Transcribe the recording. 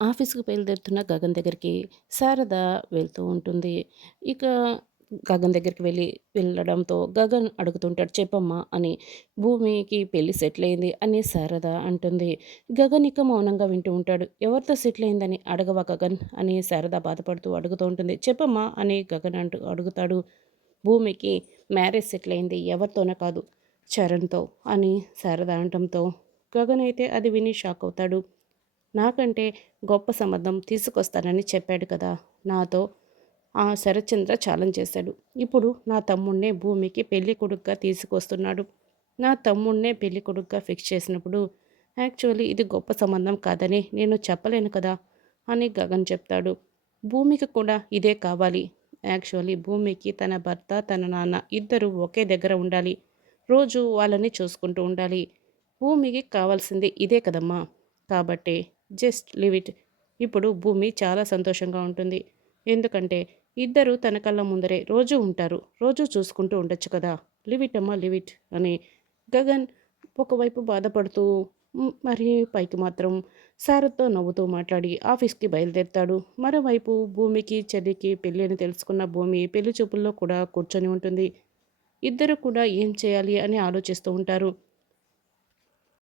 ఆఫీస్‌కి బయలుదేరుతున్న గగన్ దగ్గరికి శారద వెళ్తూ ఉంటుంది. ఇక గగన్ దగ్గరికి వెళ్ళడంతో గగన్ అడుగుతుంటాడు, "చెప్పమ్మా" అని. "భూమికి పెళ్లి సెటిల్ అయింది" అని శారద అంటుంది. గగన్ ఇక మౌనంగా వింటూ ఉంటాడు. "ఎవరితో సెటిల్ అయిందని అడగవా గగన్" అని శారద బాధపడుతూ అడుగుతూ ఉంటుంది. "చెప్పమ్మా" అని గగన్ అడుగుతాడు. "భూమికి మ్యారేజ్ సెటిల్ అయింది, ఎవరితోనో కాదు, చరణ్‌తో" అని శారద అనటంతో గగన్ అయితే అది విని షాక్ అవుతాడు. నాకంటే గొప్ప సంబంధం తీసుకొస్తానని చెప్పాడు కదా! నాతో ఆ శరత్చంద్ర ఛాలెంజ్ చేశాడు. ఇప్పుడు నా తమ్ముడినే భూమికి పెళ్లి కొడుకుగా తీసుకొస్తున్నాడు. నా తమ్ముడినే పెళ్లి కొడుకుగా ఫిక్స్ చేసినప్పుడు యాక్చువల్లీ ఇది గొప్ప సంబంధం కాదని నేను చెప్పలేను కదా! అని గగన్ చెప్తాడు. భూమికి కూడా ఇదే కావాలి. యాక్చువల్లీ భూమికి తన భర్త, తన నాన్న ఇద్దరూ ఒకే దగ్గర ఉండాలి. రోజు వాళ్ళని చూసుకుంటూ ఉండాలి. భూమికి కావాల్సింది ఇదే కదమ్మా! కాబట్టే జస్ట్ లీవ్ ఇట్. ఇప్పుడు భూమి చాలా సంతోషంగా ఉంటుంది. ఎందుకంటే ఇద్దరు తన కళ్ళ ముందరే రోజూ ఉంటారు. రోజూ చూసుకుంటూ ఉండొచ్చు కదా! లీవ్ ఇట్ అమ్మా, లీవ్ ఇట్ అని గగన్ ఒకవైపు బాధపడుతూ మరి పైకి మాత్రం శారదతో నవ్వుతూ మాట్లాడి ఆఫీస్‌కి బయలుదేరుతాడు. మరోవైపు భూమికి, చెల్లికి పెళ్లి అని తెలుసుకున్న భూమి పెళ్లి చూపుల్లో కూడా కూర్చొని ఉంటుంది. ఇద్దరు కూడా ఏం చేయాలి అని ఆలోచిస్తూ ఉంటారు.